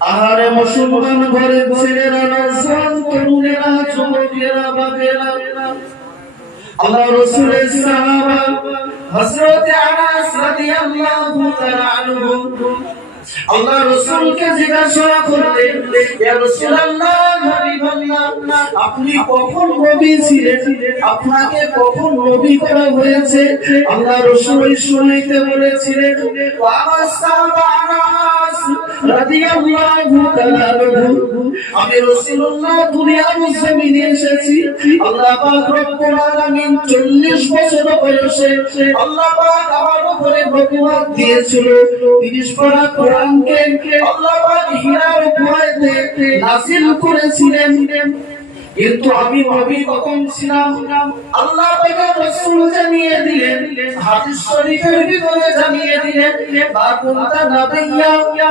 আহারে মুসলমান ঘরের ছেলেরা নজওয়ান তরুণেরা, যুবকেরা বাবেরা আল্লাহ রসুলের সাহাবা হযরত আনাস রাদিয়াল্লাহু তাআলা আনহু আল্লাহ রসুলকে জিজ্ঞাসা করলেন আপনি কখন নবী ছিলেন? আপনাকে কখন নবী করা হয়েছে? আল্লাহ রসুল শুনাইতে বলেছিলেন আমি এসেছি। আল্লাহ পাক রব্বুল আলামিন 40 বছর বয়সে আমার দিয়েছিল। 30 পারা কোরআনকে আল্লাহ হীরার উপরে নাযিল করেছিলেন। কিন্তু আমি নবী কখন ছিলাম, আল্লাহ পাকের রাসূল জানিয়ে দিলেন, হাদিস শরীফের ভিতরে জানিয়ে দিলেন, মা কুনতা নাবিয়্যা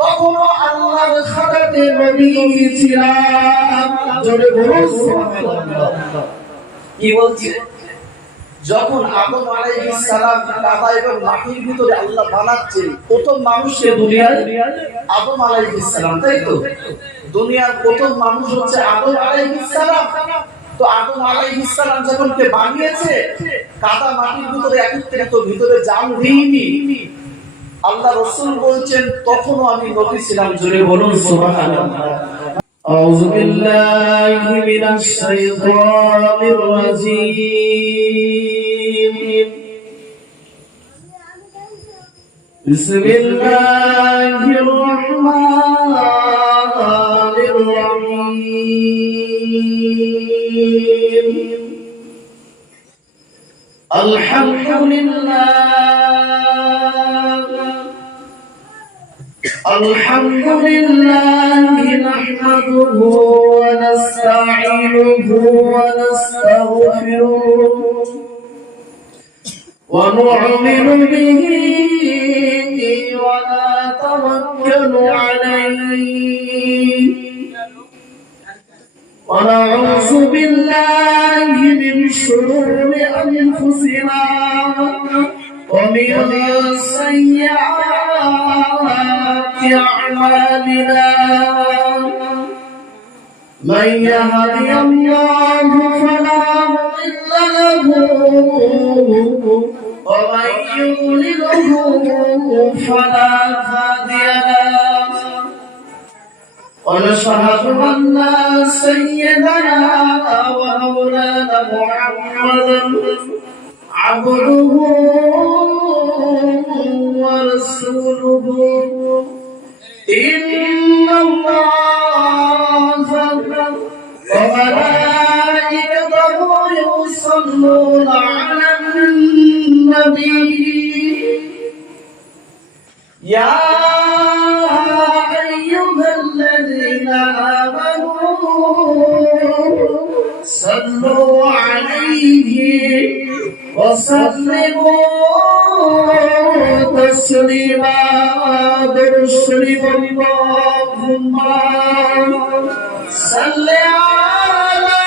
তখনও আল্লাহর নবী ছিলাম। জোরে কি যখন আদম আলাইহিস সালাম এবং মাটির ভিতরে আল্লাহ বানাচ্ছেন, প্রথম মানুষকে দুনিয়ায় আদম আলাইহিস সালাম, তাই তো? দুনিয়ার প্রথম মানুষ হচ্ছে আদম আলাইহিস সালাম। তো আদম আলাইহিস সালাম যখন কে বানিয়েছে, কাদা মাটির ভিতরে একত্রিত, ভিতরে জান দিইনি আল্লাহ রসুল বলছেন তখনও আমি নবী ছিলাম জোরে বলুন সুবহানাল্লাহ أعوذ بالله من الشيطان الرجيم بسم الله الرحمن الرحيم الحمد لله الحمد لله نحمده ونستعينه ونستغفره ونؤمن به ونتوكل عليه ونعوذ بالله من شرور أنفسنا ومن سيئات أعمالنا من يهدي الله وسلموا تسليما برسل اللهم صل على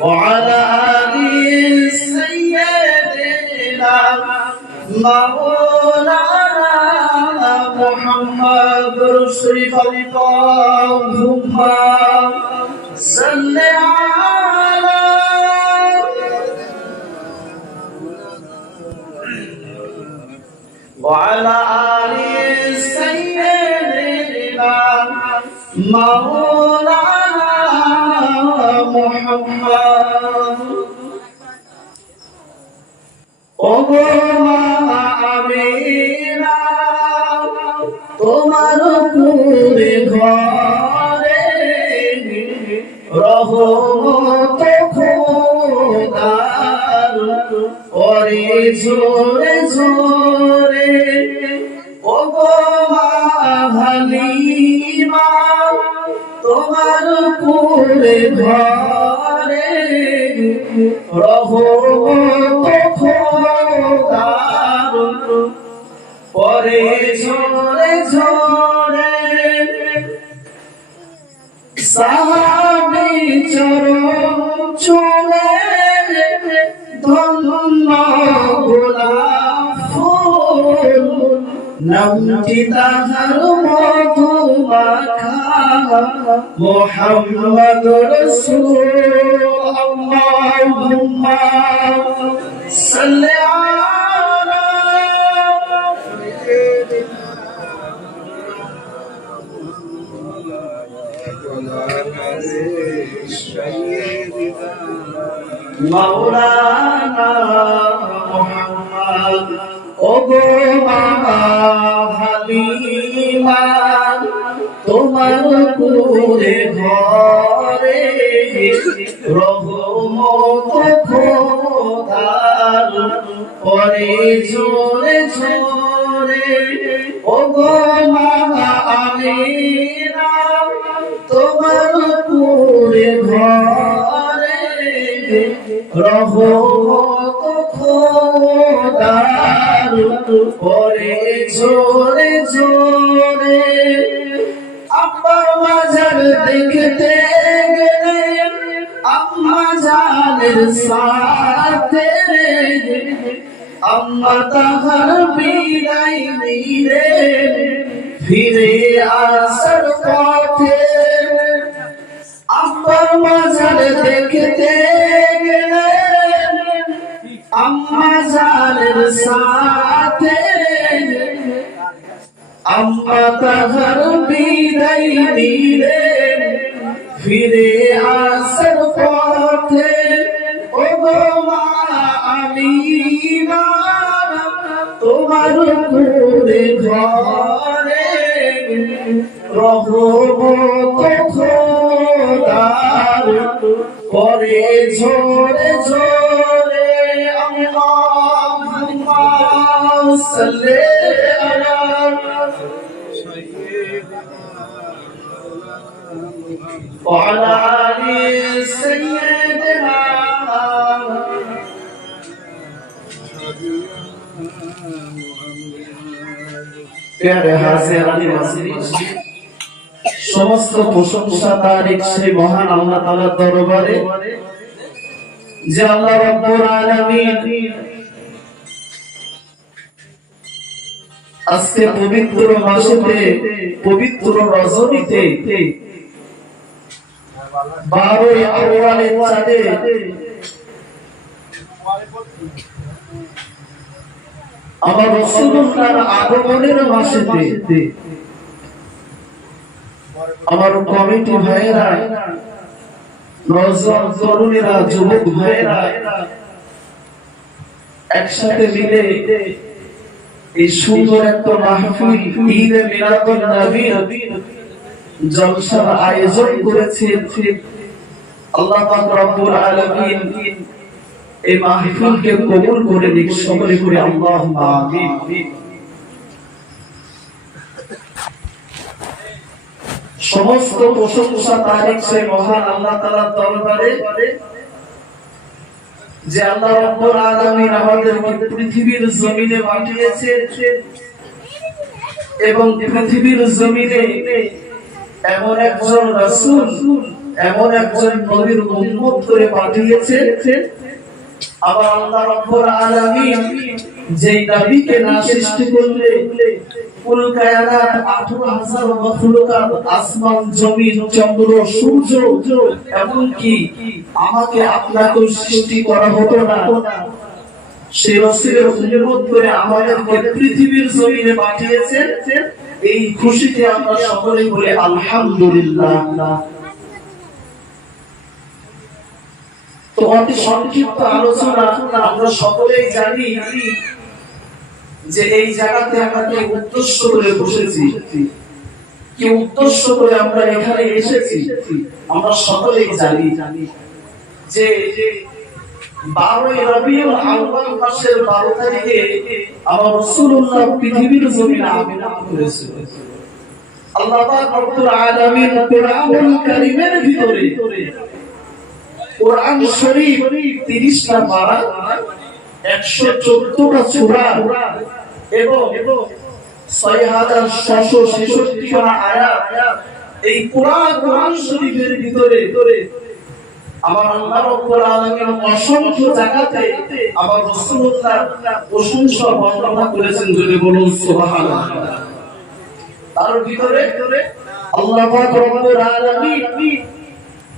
وعلى آل سيدنا مولانا محمد رسول اللهم صل على وعلى آل سيدنا مولانا চরণ চলে ধন্য গোলাপ নামটি তাহার মধু মাখা মোহাম্মদ রসুল আল্লাহুম্মা সাল্লি আলা মাওলানা মুহাম্মদ ওগো বাবা হালিমা তোমার পুরে ঘরে রহমত আম্মা সাথে। আম্মা তাহার বিদায় দিলে ফিরে আসার পথে। ও তোমার কুলে ঘরে রহমত খোদার পরে ঝরে সাল্লি আলা وعلى آل سيدنا প্যারে হাজিরানি মাজলিস সমস্ত প্রশংসা তার সেই মহান আল্লাহ তাআলার দরবারে যে আল্লাহ রাব্বুল আলামিন আজকে পবিত্র মাসেতে, পবিত্র রজনীতে, বারোই আমার রসুল্লাহর আগমনের মাসেতে, আমার কমিটি ভাইয়েরা, নজর তরুণেরা, যুবক ভাইয়েরা, একসাথে মিলে এই সুন্দর একটা মাহফিল ঈদে মিলাদুন নবীর জলসার আয়োজন করেছে। আল্লাহ পাক রব্বুল আলামিন এই মাহফিলকে কবুল করে নিক, সকলে করে আল্লাহুম্মা আমিন। সমস্ত প্রশংসা তারিখ সে মহান আল্লাহ তাআলার দরবারে যে আল্লাহ রাব্বুল আলামিন আমাদেরকে পৃথিবীর জমিনে পাঠিয়েছে এবং পৃথিবীর জমিনে এমন একজন রাসূল, এমন একজন নবীর উম্মত করে পাঠিয়েছে। আবার আল্লাহ রাব্বুল আলামিন যেই নবীকে না সৃষ্টি করলে কুল কায়নাত 18000 মাখলুকাত আসমান, জমিন, চন্দ্র, সূর্য, এমনকি আমাকে আপনাকে সৃষ্টি করা হতো না। সে রসুলের উম্মত করে আমাদেরকে পৃথিবীর জমিনে পাঠিয়েছেন। এই খুশিতে আমরা সকলেই বলি, আলহামদুলিল্লাহ। তো অতি সংক্ষিপ্ত আলোচনা আমরা সকলেই জানি যে এই জায়গাতে আমরা কি উদ্দেশ্য করে বসেছি। কি উদ্দেশ্য করে আমরা এখানে এসেছি। আমরা সকলেই জানি জানি যে বারোই রবিউল আউয়াল মাসের বারো তারিখে আমার রাসূলুল্লাহ পৃথিবীর জমিনে আগমন করেছিল আল্লাহ পাক রব্বুল আলামিন কোরআনুল কারীমের ভিতরে কোরআন শরীফ 30 টা পারা 114 টা সূরা এবং 6666 টা আয়াত এই পুরা কোরআন শরীফের ভিতরে আমার আল্লাহ রব্বুল আলামিন অসংখ্য জায়গাতে আমার রাসূলুল্লাহ প্রশংসা বর্ণনা করেছেন যদি বলুন সুবহানাল্লাহ। তার ভিতরে আল্লাহ পাক রব্বুল আলামিন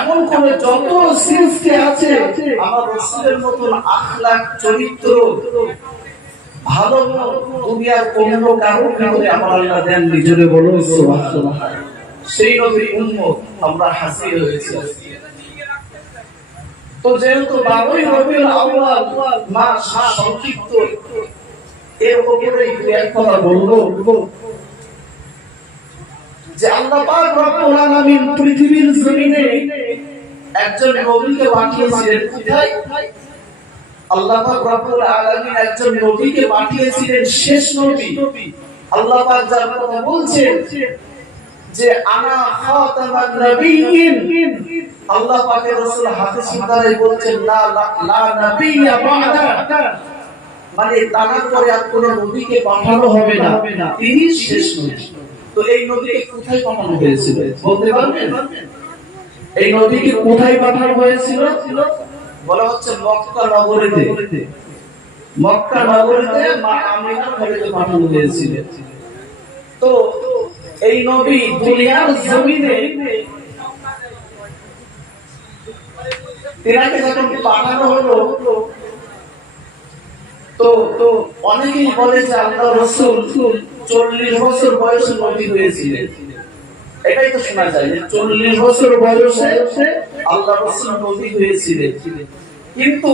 এমন করে যত সৃষ্টি আছে, আমার রসুলের মতন আখলাক চরিত্র, ভালো দুনিয়ার অন্য কারও ভিতরে আমার আল্লাহ দেন নিজরে সুবহানাল্লাহ। সেই নবীর উম্মত, আমরা হয়েছি তো যেহেতু বারোই রবিউল আউয়াল মাস সংক্ষিপ্ত, এর এক কথা বলব যে আল্লাহ পাক রব্বুল আলামিন পৃথিবীর জমিনে একজন নবীকে পাঠিয়েছিলেন কোথায়? আল্লাহ পাক রব্বুল আলামিন একজন নবীকে পাঠিয়েছিলেন শেষ নবী। আল্লাহ পাক যার কথা বলছেন যে, আনা খাতামান নবিয়্যিন। আল্লাহ পাকের রাসূল হাদিস দ্বারা বলছেন লা- লা নাবিয়্যা বা'দা। মানে তার পরে আর কোনো নবীকে পাঠানো হবে না। তিনি শেষ নবী। তো এই নবীকে কোথায় পাঠানো হয়েছিল? বলতে পারবেন? এই নবীকে কোথায় পাঠানো হয়েছিল? বলা হচ্ছে মক্কা নগরীতে। মক্কা নগরীতে পাঠানো হয়েছিল। তো এই নবী দুনিয়ার জমিনে তেনাকে যখন পাঠানো হলো তো তো অনেকেই বলে যে আল্লাহ রসুল চল্লিশ বছর নবী হয়েছিলেন এটাই তো শোনা যায় যে চল্লিশ বছর বয়সে আল্লাহ রসুল নবী হয়েছিলেন কিন্তু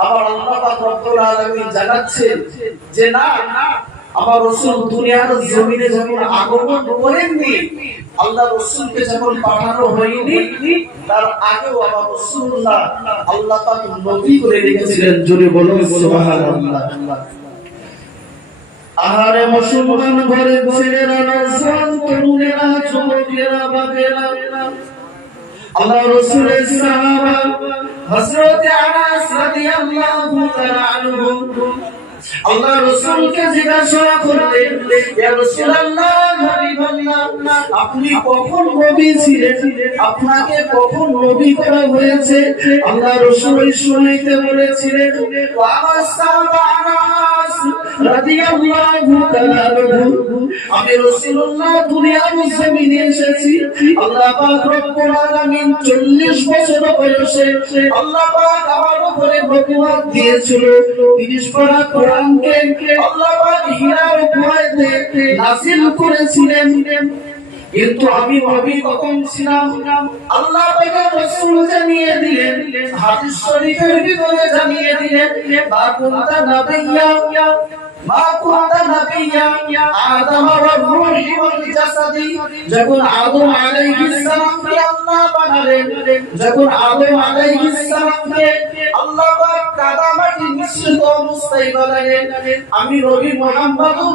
আবার আল্লাহ রব্বুল আলামিন জানাচ্ছেন যে না আমার রসুল দুনিয়ার জমিনে যখন আগমন করেননি, আল্লাহ রসুলকে যখন পাঠানো হয়নি, তার আগেও আমার রসুল্লাহ আল্লাহ পাক নবী করে রেখেছিলেন। জোরে বলুন, সুবহানাল্লাহ। আহারে মুসলমান ঘরে বাবেরা আল্লাহ আল্লাহ রসুলকে জিজ্ঞাসা করলেন আপনি কখন নবী ছিলেন? আপনাকে কখন নবী করা হয়েছে? আল্লাহ রসুল শুনাইতে বলেছিলেন আমার সাহাবা রাদিয়াল্লাহু তাআলা আমি রাসূলুল্লাহ দুনিয়ার জমিনে এসেছি। আল্লাহ পাক রব্বুল আলামিন 40 বছর বয়সে আমার উপরে নবুয়ত দিয়েছিল। 30 পারা কোরআনকে আল্লাহ হীরার উপরে নাসিল করেছিলেন। কিন্তু আমি নবী কখন ছিলাম। আল্লাহ পাকের রাসূল জানিয়ে দিলেন, হাদিস শরীফের ভিতরে জানিয়ে দিলেন, মা কুনতা নাবিয়্যা মা যখন আদম আলাইহিস আমি নবী মুহাম্মদুর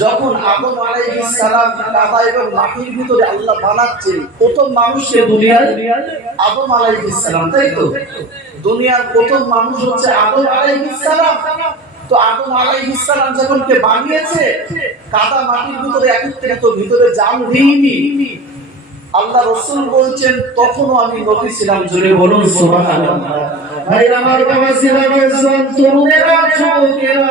যখন আদম আলাইহিস সালাম কাবা এবং মাটির ভিতরে আল্লাহ প্রথম মানুষকে দুনিয়ায় আদম আলাইহিস সালাম তাই তো? দুনিয়ার প্রথম মানুষ হচ্ছে আদম আলাইহিস সালাম। তো আদম আলাইহিস সালাম যখন কে বানিয়েছে কাদা মাটির ভিতরে একত্রিত ভিতরে জাল দিইনি। আল্লাহ রসুল বলছেন তখনও আমি নবী ছিলাম জোরে বলুন সুবহানাল্লাহ। ভাই আমার বাবা ছিলাম তরুণেরা যুবকেরা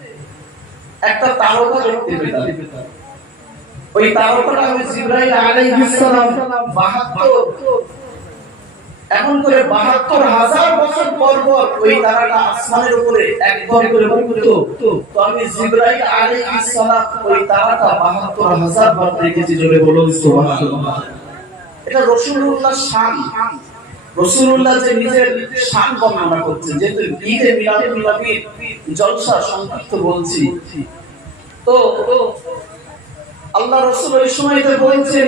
একটা পেতাম ওই জিব্রাইল আলাইহিস সালাম। 72 এমন করে 72 হাজার বছর পর পর ওই তারাটা আসমানের উপরে একবার করে উঠতো তো আমি জিব্রাইল ওই তারাটা 72 হাজার বার দেখেছি, জোরে বলুন সুবহানাল্লাহ। এটা রাসূলুল্লাহ শান। রাসূলুল্লাহ যে নিজের শান বর্ণনা করছেন, যেহেতু ঈদে জলসা সংক্ষিপ্ত বলছি। তো আল্লাহ রসুল ওই বলছেন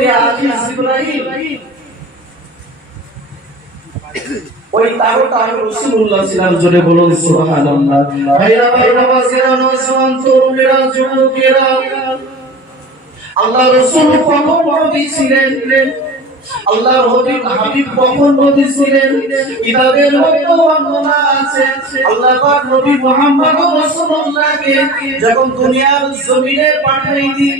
ওই আমি রাসূলুল্লাহ ছিলাম জোরে বলুন, সুবহানাল্লাহ। আল্লাহ রসুল কখন নবী ছিলেন? আল্লাহ হবিব হাবিব কখন নবী ছিলেন? কিতাবের মধ্যে বর্ণনা আছে। আল্লাহ পাক নবী মুহাম্মদ রাসূলুল্লাহকে যখন দুনিয়ার জমিনে পাঠাই দিন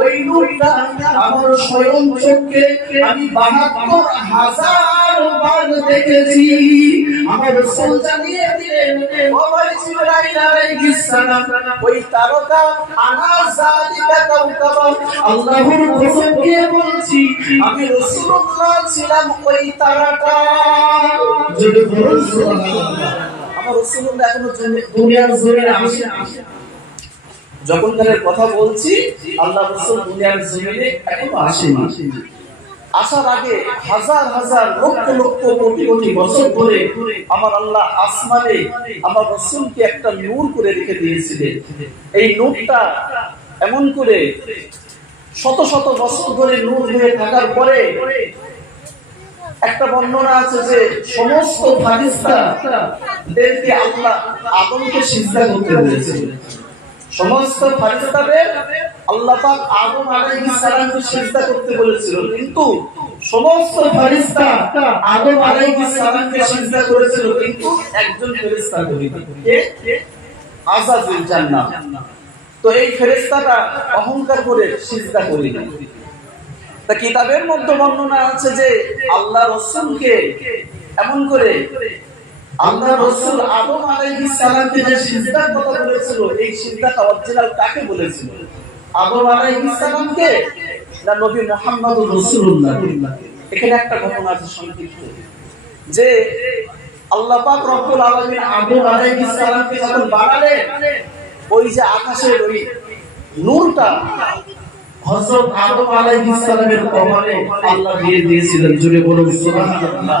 ওই নূরটা আমার স্বয়ং চোখে। আমি বাহাত্তর হাজার বার দেখেছি। আমার রাসূল জানিয়ে দিলেন ও ভাই জিবরাইল আলাইহিস সালাম ওই তারকা আনা কাউকাবা আল্লাহর কসম দিয়ে বলছি আমি রাসূলুল্লাহ ছিলাম ওই তারাটা। যদি বলুন সুবহানাল্লাহ। আমার রাসূলুল্লাহ এখনও দুনিয়ার জমিনে আসে যখন তাদের কথা বলছি, আল্লাহ রসুল দুনিয়ার জমিনে এখনও আসেনি। আসার আগে হাজার হাজার লক্ষ লক্ষ কোটি কোটি বছর ধরে আমার আল্লাহ আসমানে আমার রসুলকে একটা নূর করে রেখে দিয়েছিলেন। এই নূরটা এমন করে শত শত বছর ধরে নূর হয়ে থাকার পরে একটা বর্ণনা আছে যে সমস্ত ফারিস্তা দেরকে আল্লাহ আদমকে সিজদা করতে হয়েছিল সমস্ত ফারিস্তাদের আল্লাহ পাক আদম আলাইহিস সালামকে সিজদা করতে বলেছিল কিন্তু সমস্ত ফারিস্তা আদম আলাইহিস সালামকে সিজদা করেছিল, কিন্তু একজন ফেরেশতা করেনি কে? জান্নাত তো এই ফেরেশতাটা অহংকার করে সিজদা করেনি তা কিতাবের মধ্যে বর্ণনা আছে যে আল্লাহ রসুলকে এমন করে আল্লাহ রসুল আদম আলাইহিস সালামকে যে সিজদার কথা বলেছিল, এই সিজদাটা অরিজিনাল কাকে বলেছিল? আদম আলাইহিস সালামকে না নবী মুহাম্মদুর রাসূলুল্লাহ এখানে একটা ঘটনা আছে সংক্ষিপ্ত। যে আল্লাহ পাক রব্বুল আলামিন আদম আলাইহিস সালামকে যখন বানালেন, ওই যে আকাশের ওই নূরটা হযরত আদম আলাইহিস সালামের কপালে আল্লাহ দিয়ে দিয়েছিলেন। জুড়ে বলুন, সুবহানাল্লাহ।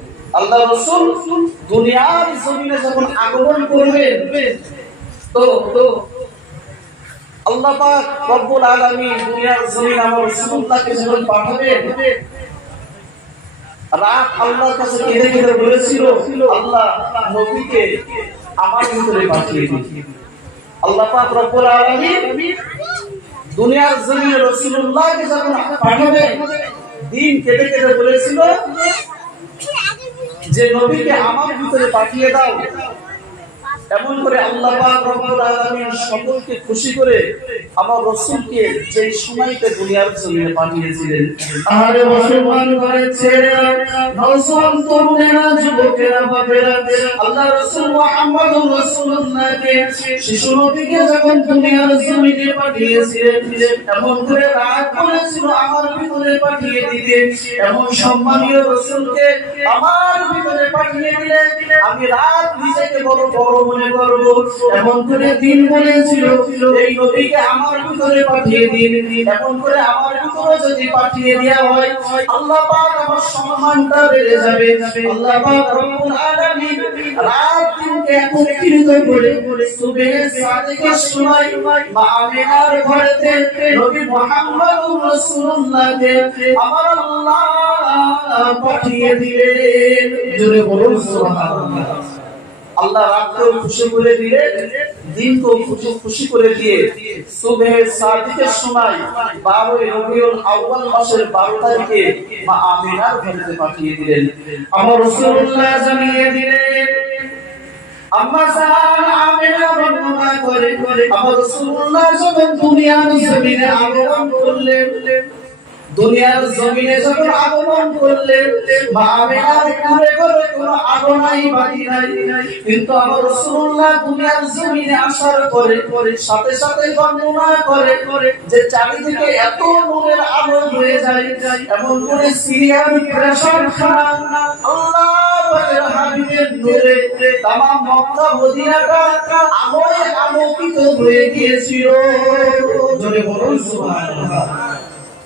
আল্লাহ রাসূল দুনিয়ার জমিনে যখন আগমন করবেন, তো তো আল্লাহ পাক রব্বুল আলামিন দুনিয়ার জমিন আমার রাসূলুল্লাহকে যখন পাঠাবেন, রাত আল্লাহর কাছে কেঁদে কেঁদে বলেছিল, আল্লাহ নবীকে আমার ভিতরে পাঠিয়ে দিন। আল্লাহ পাক রব্বুল আলামিন দুনিয়ার জমিনে রাসূলুল্লাহকে যখন দিন কেটে কেটে বলেছিল যে নবীকে আমার ভিতরে পাঠিয়ে দাও। এমন করে আল্লাহ সকলকে খুশি করে আমার রাসূলকে যে সময়তে দুনিয়ার জমিনে পাঠিয়েছিলেন মুসলমান নওজোয়ান তরুণেরা, যুবকেরা আল্লাহ রাসূল শিশু যখন দুনিয়ার জমিনে পাঠিয়েছিলেন, এমন করে রাগ করেছিল আমার ভিতরে পাঠিয়ে দিতে, এমন সম্মানীয় রসুলকে আমার ভিতরে পাঠিয়ে দিলে আমি রাত নিজেকে বড় বড় মনে করব, এমন করে দিন বলেছিল, এই নবীকে আমার ভিতরে পাঠিয়ে দিন। এমন করে আমার ভিতরে যদি পাঠিয়ে দেওয়া হয়, আল্লাহ পাক আমার সম্মানটা বেড়ে যাবে। আল্লাহ পাক রব্বুল আলামিন রাত দিনকে একত্রিত করে সুবহে সাদিকের সময় মা আমিনার ঘরেতে নবী মুহাম্মদুর রাসূলুল্লাহকে আমার আল্লাহ পাঠিয়ে দিলেন। জোরে বলুন সুবহানাল্লাহ। আল্লাহ রাতকেও খুশি করে দিয়ে দিনকেও খুশি খুশি করে দিয়ে, সুবহে সাদিকের সময় বারোই রবিউল আউয়াল মাসের বারো তারিখে মা আমিনার ঘরেতে পাঠিয়ে দিলেন। আমার রাসূলুল্লাহ জানিয়ে দিলেন, আম্মা জান আমিনা বর্ণনা করে আমার রাসূলুল্লাহ যখন দুনিয়ার জমিনে আগমন করলেন দুনিয়ার জমিনে যখন আগমন করলেন মা আমিনার ঘরে ঘরে কোনো আগমনাই বাকি নাই। কিন্তু আমার রাসূলুল্লাহ দুনিয়ার জমিনে আসার পরে পরে সাথে সাথে বর্ণনা করে করে যে চারিদিকে এত নূরের আলো হয়ে যায়, এমন করে সিরিয়ার প্রেসার খানা, আল্লাহ পাকের হাবিবের নূরে তামাম মক্কা, মদিনাটা আলোয় আলোকিত হয়ে গিয়েছিল। জোরে বলুন সুবহানাল্লাহ।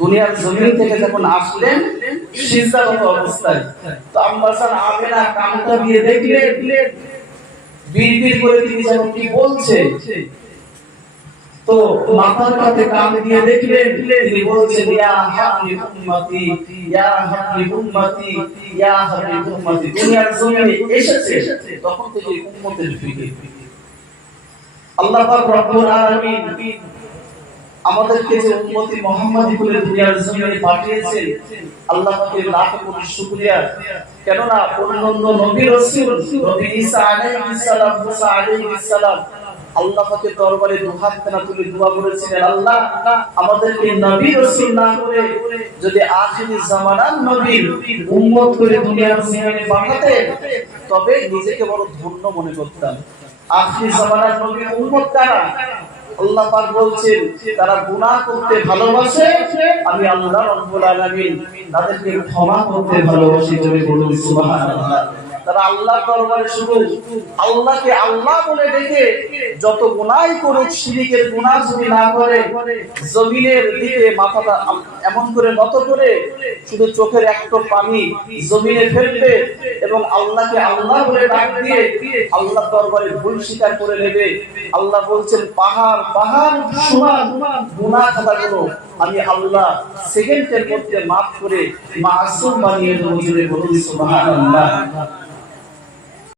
দুনিয়ার জমিন থেকে যখন আসলেন অবস্থায়। তো আম্বাসান আমেনা দিয়ে দেখলেন, বিড়বিড় করে তিনি যেন কি বলছে। তো মাথার কাছে কান দিয়ে দেখলেন, তিনি বলছেন, ইয়া উম্মতি ইয়া উম্মতি ইয়া উম্মতি। দুনিয়ার জমিনে এসেছে, তখন থেকে উম্মতের আল্লাহ পাক রব্বুল আলামিন আমাদেরকে যে উম্মতি মুহাম্মাদি বলে দুনিয়ার জমিনে পাঠিয়েছেন, আল্লাহ পাকের লাখ কোটি শুকরিয়া। কেননা অন্যান্য নবী রাসূল, নবী ঈসা আলাইহিস সালাম, মুসা আলাইহিস সালাম, আল্লাহ পাকের দরবারে দুহাত কানা তুলে দোয়া করেছিলেন, আল্লাহ, আমাদেরকে নবী রাসূল না করে যদি আখিরি জামানার নবী উম্মত করে দুনিয়ার জমিনে পাঠাতে তবে নিজেকে বড় ধন্য মনে করতাম। আখিরি জামানার নবী উম্মত কারা? আল্লাহ পাক বলছেন তারা গুনাহ করতে ভালোবাসে, আমি আল্লাহ রব্বুল আলামিন তাদেরকে ক্ষমা করতে ভালোবাসি জোরে বলুন সুবহানাল্লাহ। আল্লাহ দরবারে শুধু আল্লাহকে আল্লাহ বলে ডেকে, যত গুনাহই করুক, শিরিকের গুনাহ যদি না করে, জমিনের দিকে মাথাটা এমন করে নত করে, শুধু চোখের একটু পানি জমিনে ফেলবে এবং আল্লাহকে আল্লাহ বলে ডাক দিয়ে আল্লাহ দরবারে ভুল স্বীকার করে নেবে। আল্লাহ বলছেন, পাহাড় পাহাড়, সমান গুনাহ খাতাগুলো আমি আল্লাহ সেকেন্ডের মধ্যে মাফ করে মাসুম বানিয়ে দেবো বলুন সুবহানাল্লাহ।